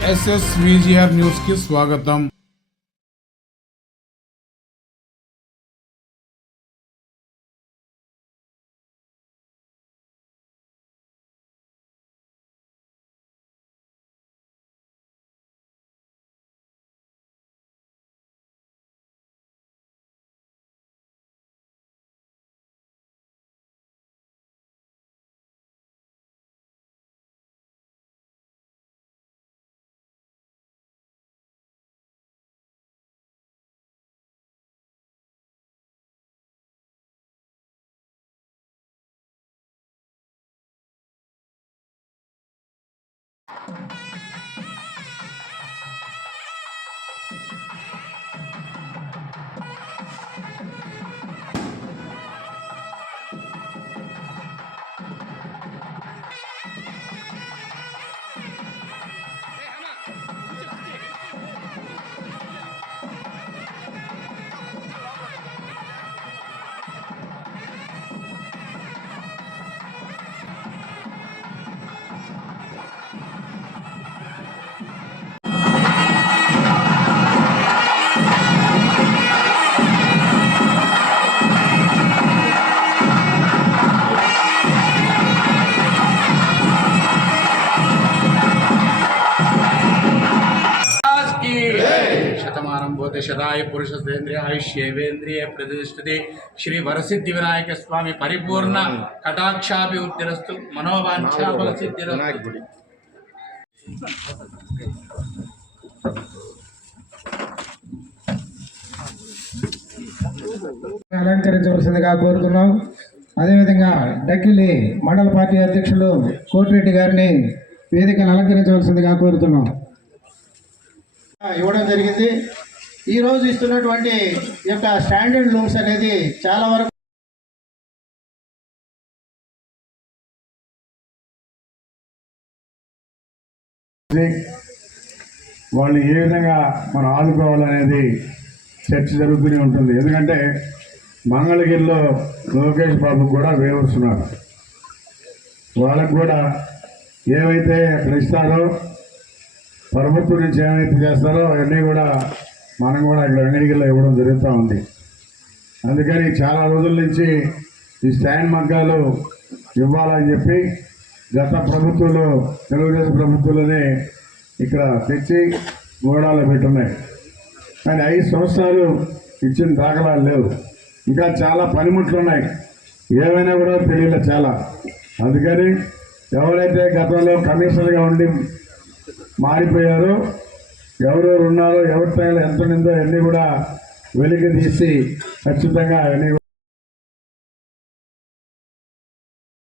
SS VGR news కి స్వాగతం శతమానం పోతే శతాయ పురుష సేంద్రియ ఆయుష్యేవేంద్రియ ప్రతిష్టతి శ్రీ వరసిద్ధి వినాయక స్వామి పరిపూర్ణ కటాక్షాభివృద్ధిరస్తు మనోవాంఛాఫల సిద్ధిరస్తు అలంకరించవలసిందిగా కోరుతున్నాం అదేవిధంగా డక్కిలి మండల పార్టీ అధ్యక్షులు కోటిరెడ్డి గారిని వేదికను అలంకరించవలసిందిగా కోరుతున్నాం. ఇవ్వడం జరిగింది. ఈ రోజు ఇస్తున్నటువంటి యొక్క స్టాండర్డ్ లూమ్స్ అనేది చాలా వరకు వాళ్ళు ఏ విధంగా మనం ఆదుకోవాలనేది చర్చ జరుగుతూనే ఉంటుంది. ఎందుకంటే మంగళగిరిలో లోకేష్ బాబు కూడా వేవరుస్తున్నారు. వాళ్ళకు కూడా ఏవైతే అక్కడ ఇస్తారో ప్రభుత్వం నుంచి ఏమైతే చేస్తారో అవన్నీ కూడా మనం కూడా ఇక్కడ వెంకటగిరిలో ఇవ్వడం జరుగుతూ ఉంది. అందుకని చాలా రోజుల నుంచి ఈ స్టాండ్ మగ్గాలు ఇవ్వాలని చెప్పి గత ప్రభుత్వంలో తెలుగుదేశం ప్రభుత్వంలోనే ఇక్కడ తెచ్చి గోడాలు పెట్టున్నాయి. కానీ ఐదు సంవత్సరాలు ఇచ్చిన దాఖలాలు లేవు. ఇంకా చాలా పనిముట్లు ఉన్నాయి. ఏమైనా కూడా తెలియలే చాలా. అందుకని ఎవరైతే గతంలో కమిషనర్గా ఉండి మారిపోయారో. ఎవరెవరు ఉన్నారో ఎవరి టైంలో ఎంత నిందో అన్నీ కూడా వెలికి తీసి ఖచ్చితంగా అవన్నీ